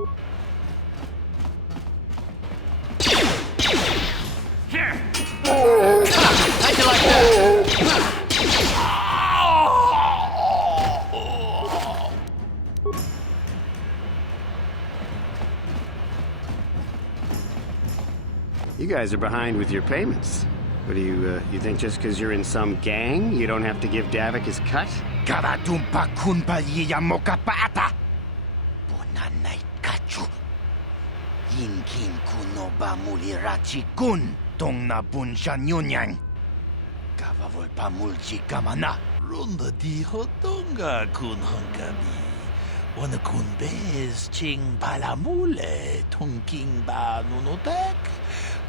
How'd you like that? You guys are behind with your payments. What do you think just because you're in some gang, you don't have to give Davik his cut? Karatumpa kunpaliya mokapaata. Bonanay kachu. Yinkin kuno ba mulirachi kun tong na bunshan yunyang. Kavavol pa mulchi kamana. Ronda di hotonga kun honkabi. Wana kun bez ching palamule tongking ba nunotek.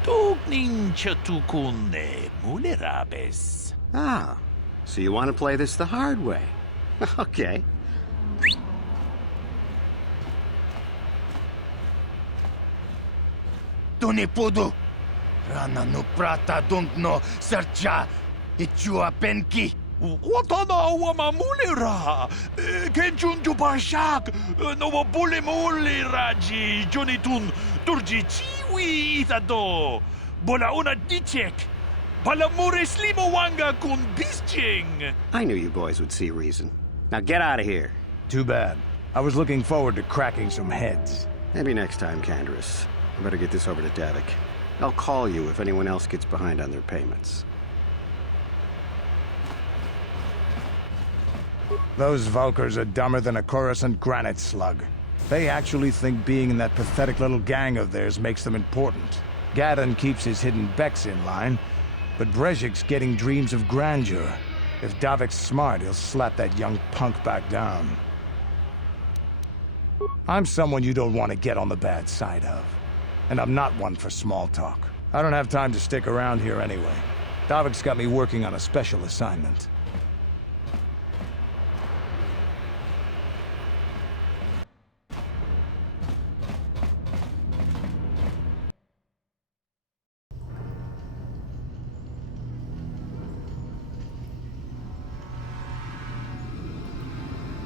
Tugning chatukune mulerabes. Ah, so you want to play this the hard way. Okay. Tunipudu. Rana no prata no sercha. Ichua penki. Watana wama mulera. Kenchun jubashak. No bule muleraji. Jonitun turji chiwi itado. Bola una dichek. Palamure slimo wanga kun bisching. I knew you boys would see reason. Now get out of here. Too bad. I was looking forward to cracking some heads. Maybe next time, Canderous. I better get this over to Davik. I'll call you if anyone else gets behind on their payments. Those Vulkars are dumber than a Coruscant granite slug. They actually think being in that pathetic little gang of theirs makes them important. Gadon keeps his hidden Becks in line, but Brezhik's getting dreams of grandeur. If Davik's smart, he'll slap that young punk back down. I'm someone you don't want to get on the bad side of. And I'm not one for small talk. I don't have time to stick around here anyway. Davik's got me working on a special assignment.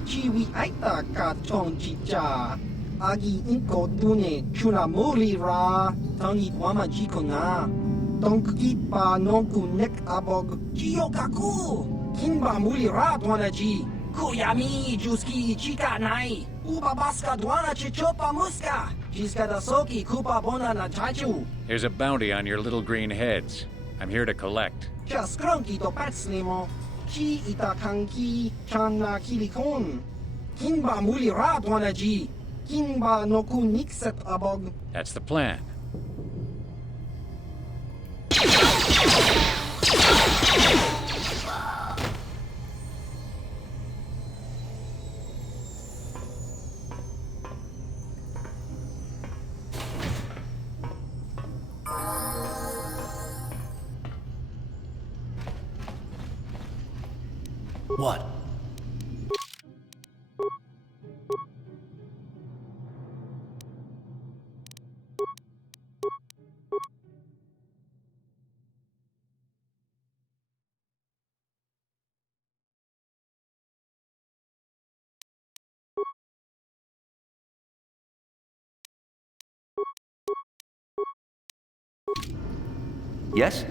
Chiwi aita ka chong chicha. Agi inko dune chuna muli ra. Tangi wama jiko na. Donki pa nonku nek abog. Jiyokaku. Kinba muli ra dwana ji. Kuyami juski chika nai. Uba baska dwana chichopa muska. Jiska da soki kupa bona na chachu. There's a bounty on your little green heads. I'm here to collect. Just cronky to patslimo. Ki ita kanki chana kilikon. Kinba muli ra dwana ji. Kinba noku nikset abog. That's the plan. What? Yes?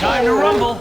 Time to rumble.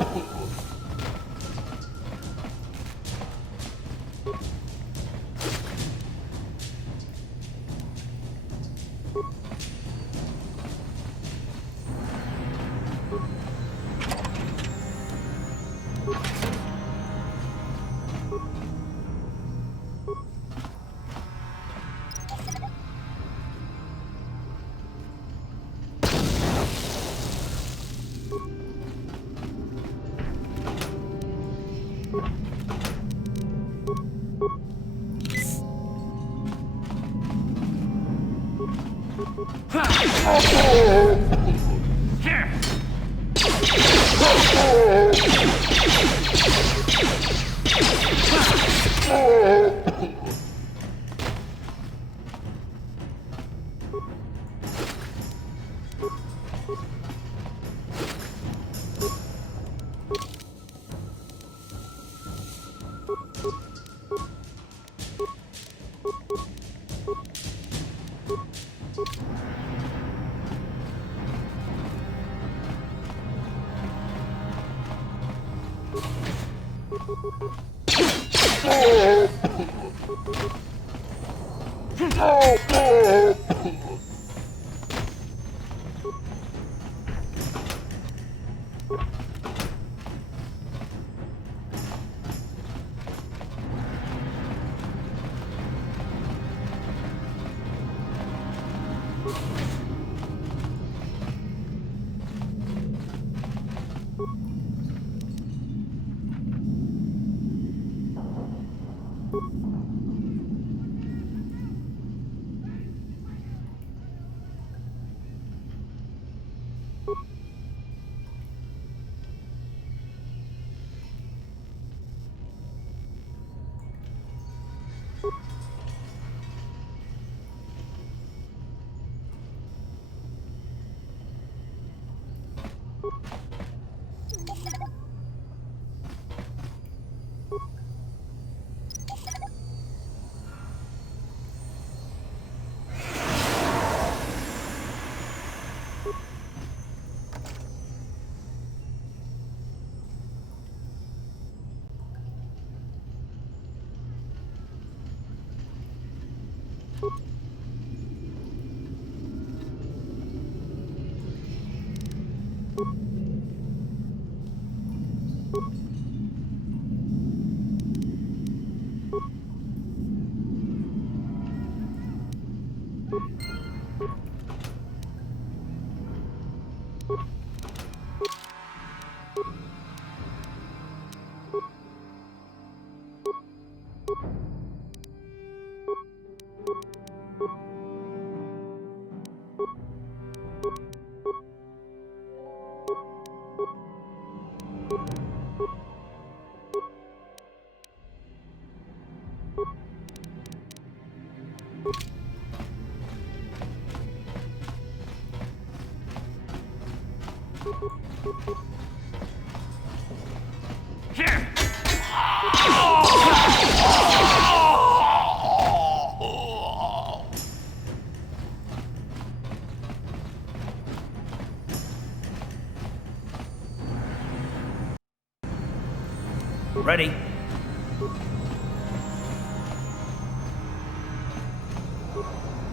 Ready?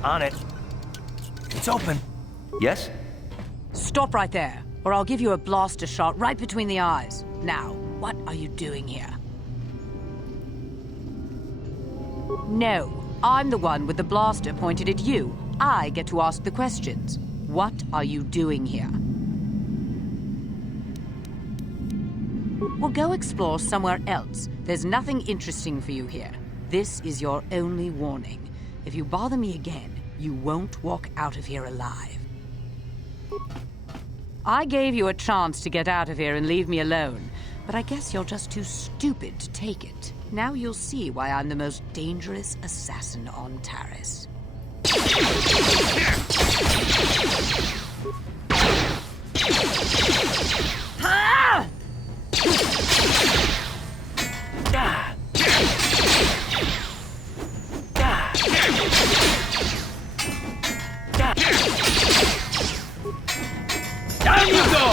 On it. It's open. Yes? Stop right there, or I'll give you a blaster shot right between the eyes. Now, what are you doing here? No, I'm the one with the blaster pointed at you. I get to ask the questions. What are you doing here? Well, go explore somewhere else. There's nothing interesting for you here. This is your only warning. If you bother me again, you won't walk out of here alive. I gave you a chance to get out of here and leave me alone, but I guess you're just too stupid to take it. Now you'll see why I'm the most dangerous assassin on Taris. Ah! Down you go!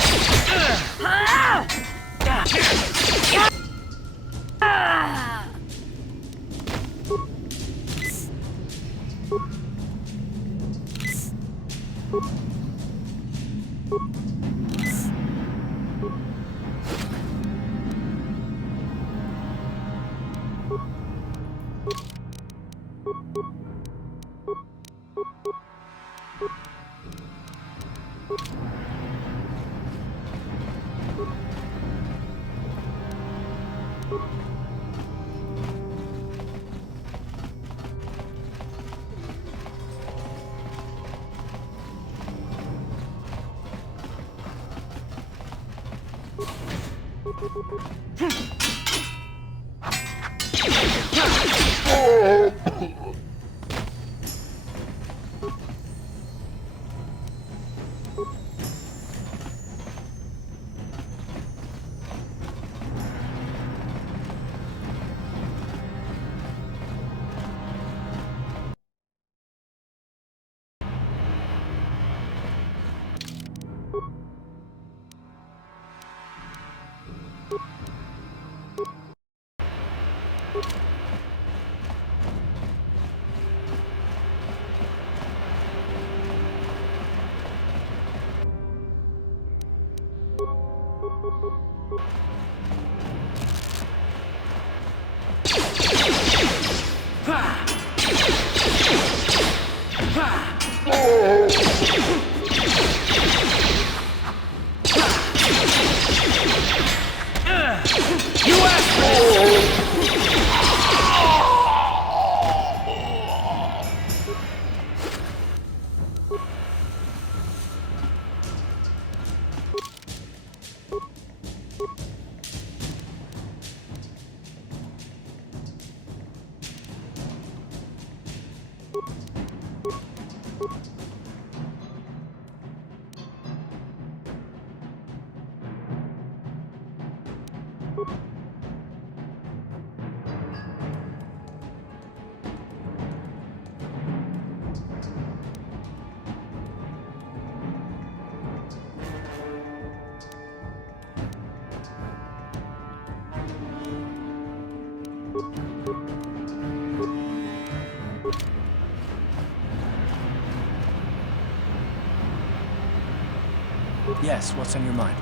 Yes, what's on your mind?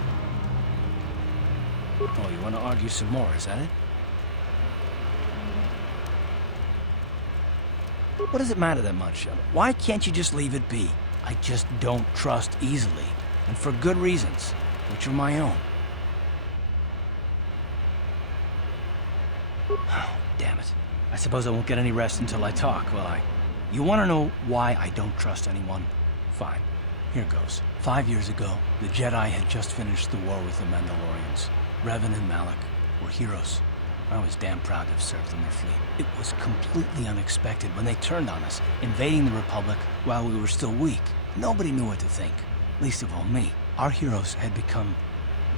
Oh, you want to argue some more, is that it? What does it matter that much? Why can't you just leave it be? I just don't trust easily, and for good reasons, which are my own. Oh, damn it. I suppose I won't get any rest until I talk, will I? You want to know why I don't trust anyone? Fine. Here goes. 5 years ago, the Jedi had just finished the war with the Mandalorians. Revan and Malak were heroes. I was damn proud to have served in their fleet. It was completely unexpected when they turned on us, invading the Republic while we were still weak. Nobody knew what to think, least of all me. Our heroes had become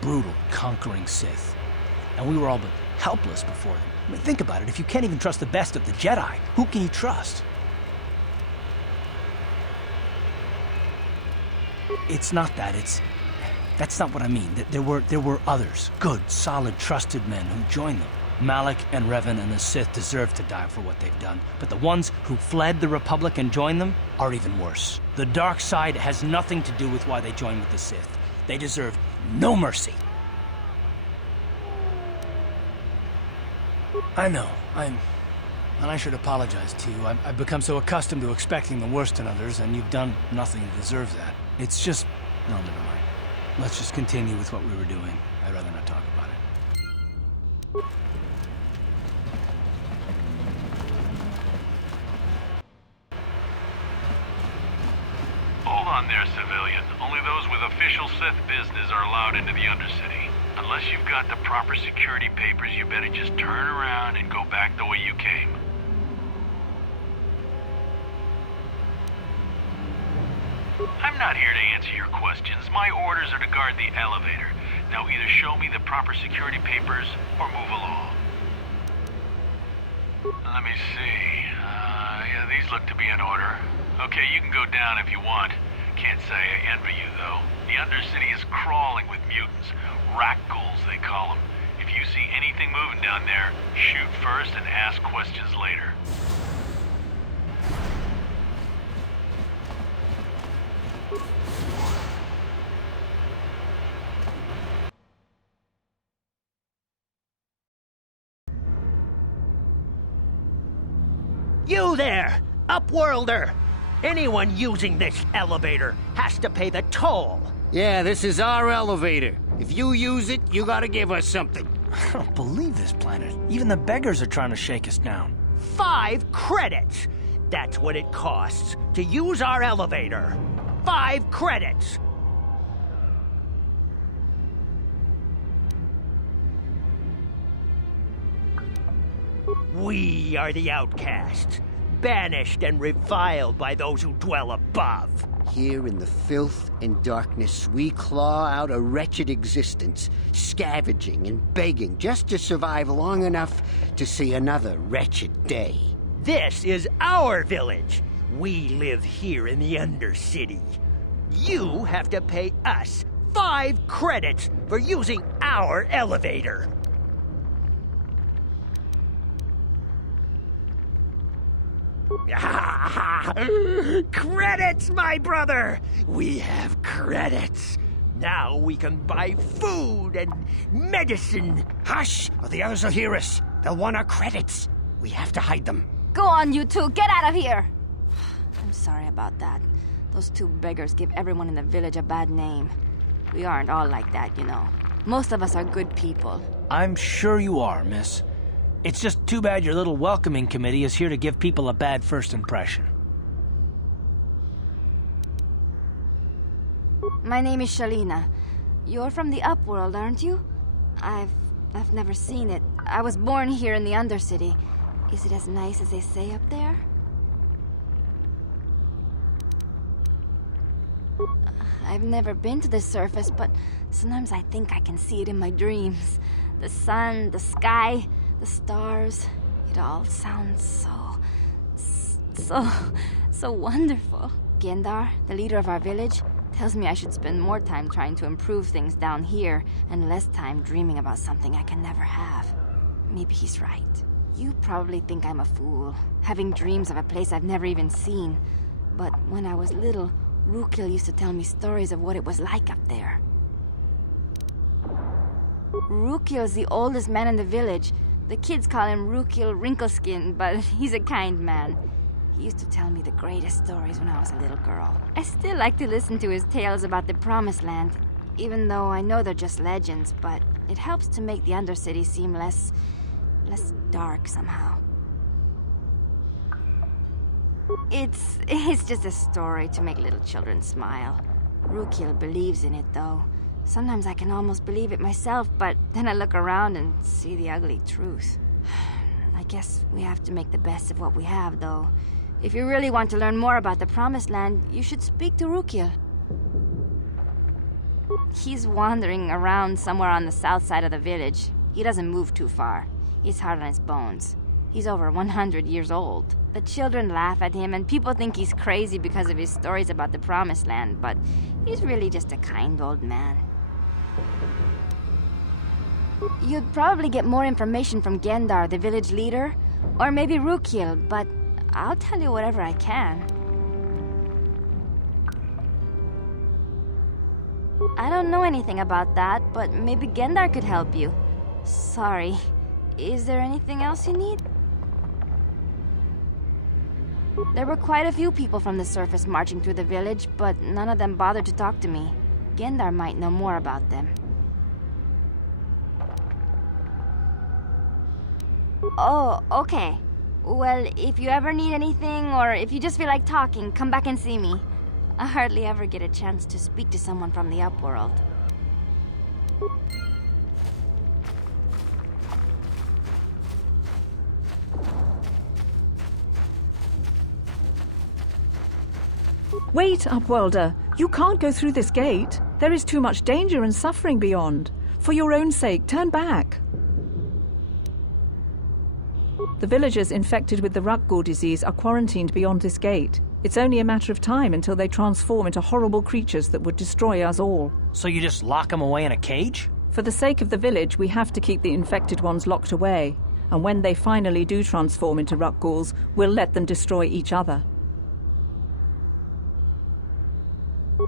brutal, conquering Sith, and we were all but helpless before them. I mean, think about it. If you can't even trust the best of the Jedi, who can you trust? It's not that, that's not what I mean. There were others, good, solid, trusted men who joined them. Malak and Revan and the Sith deserve to die for what they've done, but the ones who fled the Republic and joined them are even worse. The dark side has nothing to do with why they joined with the Sith. They deserve no mercy. I know, and I should apologize to you. I've become so accustomed to expecting the worst in others, and you've done nothing to deserve that. It's just... no, never mind. Let's just continue with what we were doing. I'd rather not talk about it. Hold on there, civilian. Only those with official Sith business are allowed into the Undercity. Unless you've got the proper security papers, you better just turn around and go back the way you came. I'm not here to answer your questions. My orders are to guard the elevator. Now either show me the proper security papers or move along. Let me see. Yeah, these look to be in order. Okay, you can go down if you want. Can't say I envy you, though. The Undercity is crawling with mutants. Rat ghouls, they call them. If you see anything moving down there, shoot first and ask questions later. You there, Upworlder! Anyone using this elevator has to pay the toll. Yeah, this is our elevator. If you use it, you gotta give us something. I don't believe this planet. Even the beggars are trying to shake us down. 5 credits! That's what it costs to use our elevator. 5 credits! We are the outcasts, banished and reviled by those who dwell above. Here in the filth and darkness, we claw out a wretched existence, scavenging and begging just to survive long enough to see another wretched day. This is our village. We live here in the Undercity. You have to pay us 5 credits for using our elevator. Credits, my brother! We have credits. Now we can buy food and medicine. Hush, or the others will hear us. They'll want our credits. We have to hide them. Go on, you two. Get out of here. I'm sorry about that. Those 2 beggars give everyone in the village a bad name. We aren't all like that, you know. Most of us are good people. I'm sure you are, miss. It's just too bad your little welcoming committee is here to give people a bad first impression. My name is Shalina. You're from the Upworld, aren't you? I've never seen it. I was born here in the Undercity. Is it as nice as they say up there? I've never been to the surface, but sometimes I think I can see it in my dreams. The sun, the sky, the stars. It all sounds so wonderful. Gendar, the leader of our village, tells me I should spend more time trying to improve things down here and less time dreaming about something I can never have. Maybe he's right. You probably think I'm a fool, having dreams of a place I've never even seen. But when I was little, Rukil used to tell me stories of what it was like up there. Rukil's the oldest man in the village. The kids call him Rukil Wrinkleskin, but he's a kind man. He used to tell me the greatest stories when I was a little girl. I still like to listen to his tales about the Promised Land, even though I know they're just legends, but it helps to make the Undercity seem less dark somehow. It's just a story to make little children smile. Rukil believes in it, though. Sometimes I can almost believe it myself, but then I look around and see the ugly truth. I guess we have to make the best of what we have, though. If you really want to learn more about the Promised Land, you should speak to Rukil. He's wandering around somewhere on the south side of the village. He doesn't move too far. He's hard on his bones. He's over 100 years old. The children laugh at him, and people think he's crazy because of his stories about the Promised Land, but he's really just a kind old man. You'd probably get more information from Gendar, the village leader, or maybe Rukil, but I'll tell you whatever I can. I don't know anything about that, but maybe Gendar could help you. Sorry. Is there anything else you need? There were quite a few people from the surface marching through the village, but none of them bothered to talk to me. Gendar might know more about them. Oh, okay. Well, if you ever need anything, or if you just feel like talking, come back and see me. I hardly ever get a chance to speak to someone from the Upworld. Wait, Upworlder. You can't go through this gate. There is too much danger and suffering beyond. For your own sake, turn back. The villagers infected with the Rakghoul disease are quarantined beyond this gate. It's only a matter of time until they transform into horrible creatures that would destroy us all. So you just lock them away in a cage? For the sake of the village, we have to keep the infected ones locked away. And when they finally do transform into Rakghouls, we'll let them destroy each other.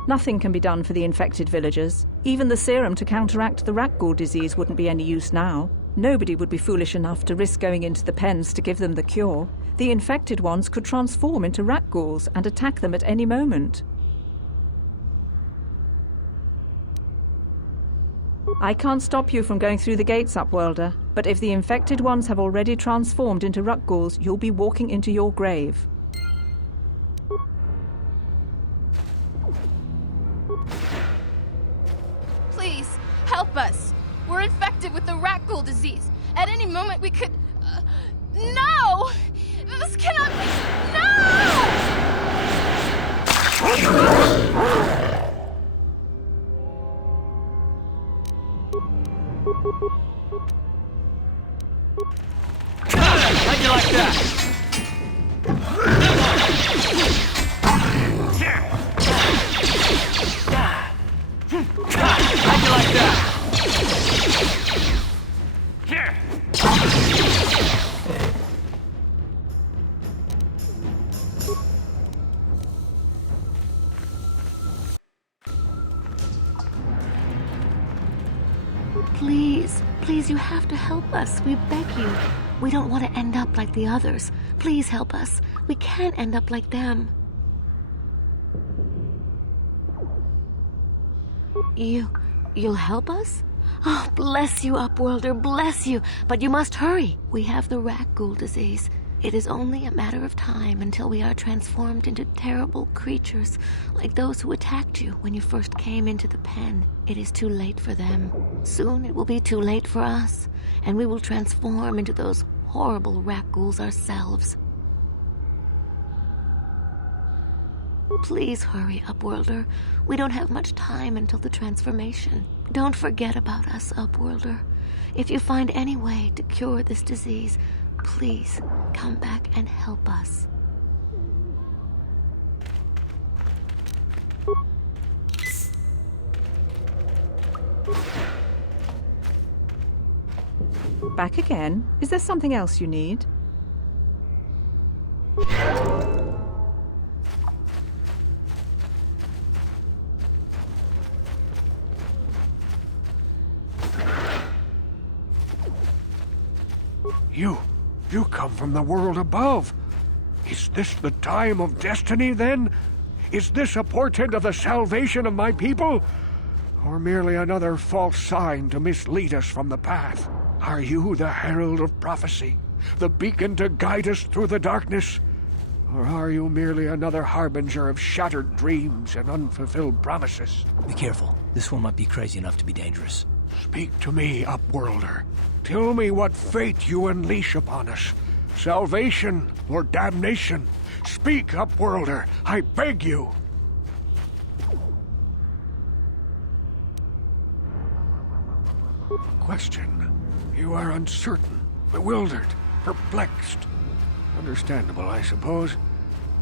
Nothing can be done for the infected villagers. Even the serum to counteract the Rakghoul disease wouldn't be any use now. Nobody would be foolish enough to risk going into the pens to give them the cure. The infected ones could transform into Rakghouls and attack them at any moment. I can't stop you from going through the gates, Upworlder, but if the infected ones have already transformed into Rakghouls, you'll be walking into your grave. Please, help us. We're infected with the Rakghoul disease. At any moment we could... No! This cannot be. No! How'd you like that? How'd you like that? Please, please, you have to help us. We beg you. We don't want to end up like the others. Please help us. We can't end up like them. You'll help us? Oh, bless you, Upworlder, bless you. But you must hurry. We have the rat ghoul disease. It is only a matter of time until we are transformed into terrible creatures, like those who attacked you when you first came into the pen. It is too late for them. Soon it will be too late for us, and we will transform into those horrible rat ghouls ourselves. Please hurry, Upworlder. We don't have much time until the transformation. Don't forget about us, Upworlder. If you find any way to cure this disease, please come back and help us. Back again? Is there something else you need? You come from the world above. Is this the time of destiny, then? Is this a portent of the salvation of my people? Or merely another false sign to mislead us from the path? Are you the herald of prophecy, the beacon to guide us through the darkness? Or are you merely another harbinger of shattered dreams and unfulfilled promises? Be careful. This one might be crazy enough to be dangerous. Speak to me, Upworlder. Tell me what fate you unleash upon us. Salvation or damnation? Speak, Upworlder, I beg you. Question. You are uncertain, bewildered, perplexed. Understandable, I suppose.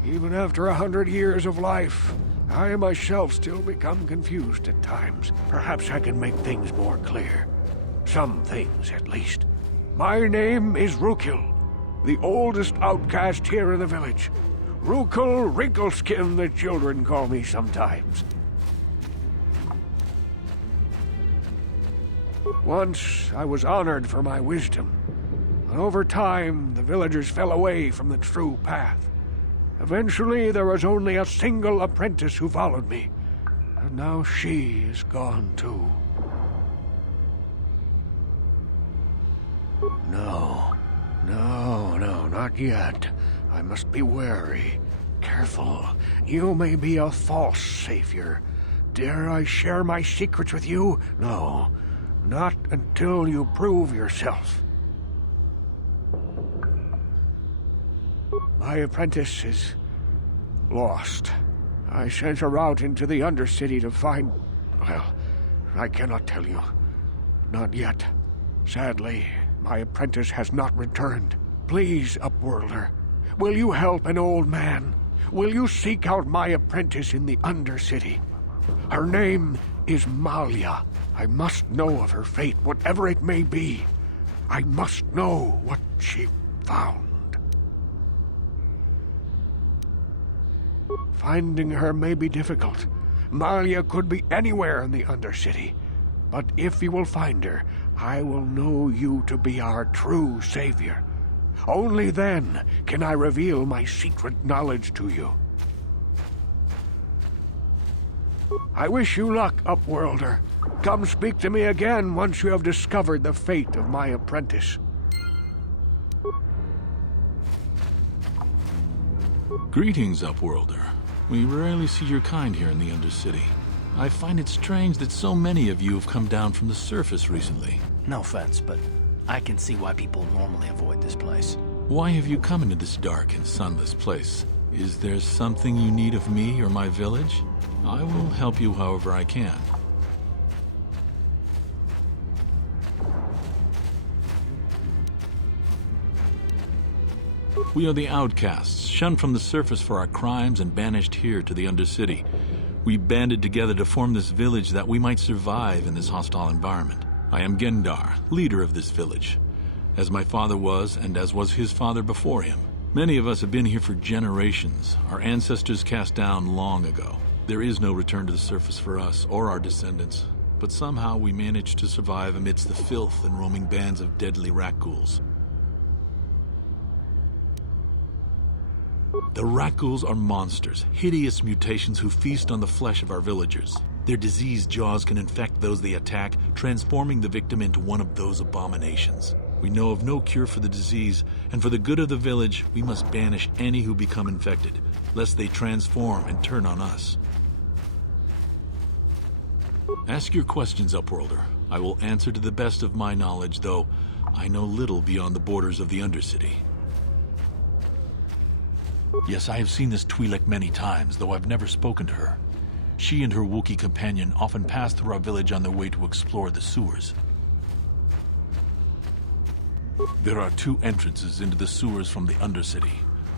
Even after 100 years of life, I myself still become confused at times. Perhaps I can make things more clear. Some things, at least. My name is Rukil, the oldest outcast here in the village. Rukil Wrinkleskin, the children call me sometimes. Once, I was honored for my wisdom. And over time, the villagers fell away from the true path. Eventually, there was only a single apprentice who followed me. And now she is gone too. No, not yet. I must be wary. Careful. You may be a false savior. Dare I share my secrets with you? No, not until you prove yourself. My apprentice is lost. I sent her out into the Undercity to find... Well, I cannot tell you. Not yet. Sadly, my apprentice has not returned. Please, Upworlder, will you help an old man? Will you seek out my apprentice in the Undercity? Her name is Malia. I must know of her fate, whatever it may be. I must know what she found. Finding her may be difficult. Malia could be anywhere in the Undercity. But if you will find her, I will know you to be our true savior. Only then can I reveal my secret knowledge to you. I wish you luck, Upworlder. Come speak to me again once you have discovered the fate of my apprentice. Greetings, Upworlder. We rarely see your kind here in the Undercity. I find it strange that so many of you have come down from the surface recently. No offense, but I can see why people normally avoid this place. Why have you come into this dark and sunless place? Is there something you need of me or my village? I will help you however I can. We are the outcasts, shunned from the surface for our crimes and banished here to the Undercity. We banded together to form this village that we might survive in this hostile environment. I am Gendar, leader of this village, as my father was and as was his father before him. Many of us have been here for generations, our ancestors cast down long ago. There is no return to the surface for us or our descendants, but somehow we managed to survive amidst the filth and roaming bands of deadly rat ghouls. The rat ghouls are monsters, hideous mutations who feast on the flesh of our villagers. Their diseased jaws can infect those they attack, transforming the victim into one of those abominations. We know of no cure for the disease, and for the good of the village, we must banish any who become infected, lest they transform and turn on us. Ask your questions, Upworlder. I will answer to the best of my knowledge, though I know little beyond the borders of the Undercity. Yes, I have seen this Twi'lek many times, though I've never spoken to her. She and her Wookiee companion often pass through our village on their way to explore the sewers. There are two entrances into the sewers from the Undercity.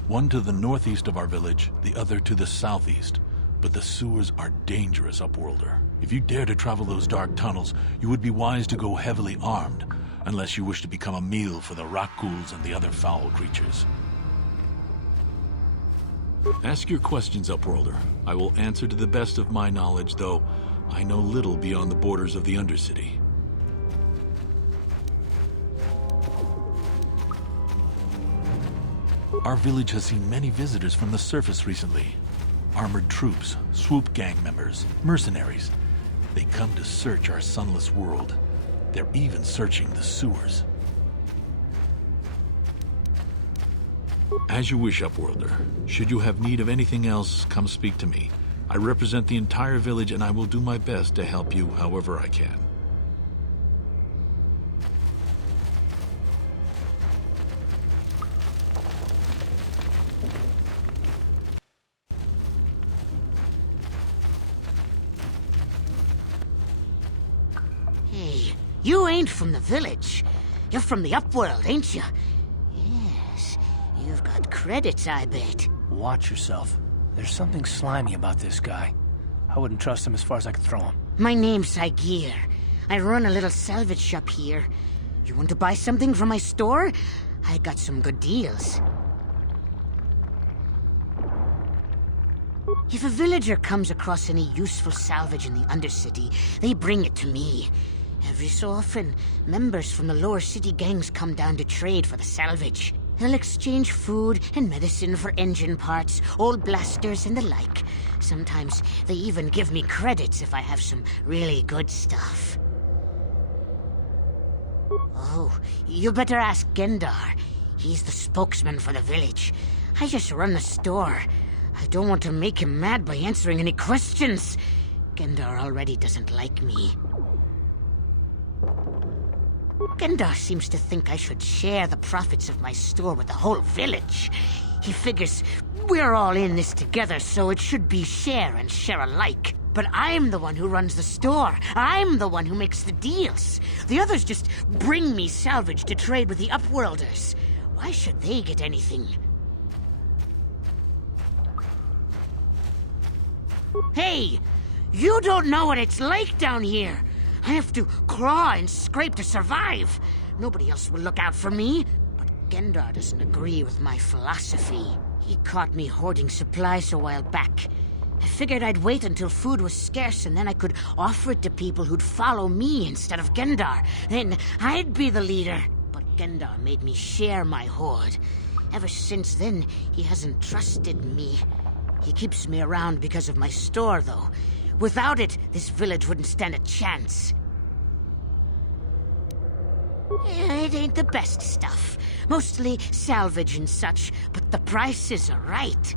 One to the northeast of our village, the other to the southeast. But the sewers are dangerous, Upworlder. If you dare to travel those dark tunnels, you would be wise to go heavily armed, unless you wish to become a meal for the rat ghouls and the other foul creatures. Ask your questions, Upworlder. I will answer to the best of my knowledge, though I know little beyond the borders of the Undercity. Our village has seen many visitors from the surface recently. Armored troops, swoop gang members, mercenaries. They come to search our sunless world. They're even searching the sewers. As you wish, Upworlder. Should you have need of anything else, come speak to me. I represent the entire village, and I will do my best to help you however I can. Hey, you ain't from the village. You're from the Upworld, ain't you? Yes, you've got credits, I bet. Watch yourself. There's something slimy about this guy. I wouldn't trust him as far as I could throw him. My name's Saigir. I run a little salvage shop here. You want to buy something from my store? I got some good deals. If a villager comes across any useful salvage in the Undercity, they bring it to me. Every so often, members from the lower city gangs come down to trade for the salvage. They'll exchange food and medicine for engine parts, old blasters and the like. Sometimes they even give me credits if I have some really good stuff. Oh, you better ask Gendar. He's the spokesman for the village. I just run the store. I don't want to make him mad by answering any questions. Gendar already doesn't like me. Gendar seems to think I should share the profits of my store with the whole village. He figures we're all in this together, so it should be share and share alike. But I'm the one who runs the store. I'm the one who makes the deals. The others just bring me salvage to trade with the Upworlders. Why should they get anything? Hey! You don't know what it's like down here! I have to claw and scrape to survive. Nobody else will look out for me. But Gendar doesn't agree with my philosophy. He caught me hoarding supplies a while back. I figured I'd wait until food was scarce and then I could offer it to people who'd follow me instead of Gendar. Then I'd be the leader. But Gendar made me share my hoard. Ever since then, he hasn't trusted me. He keeps me around because of my store, though. Without it, this village wouldn't stand a chance. It ain't the best stuff. Mostly salvage and such, but the prices are right.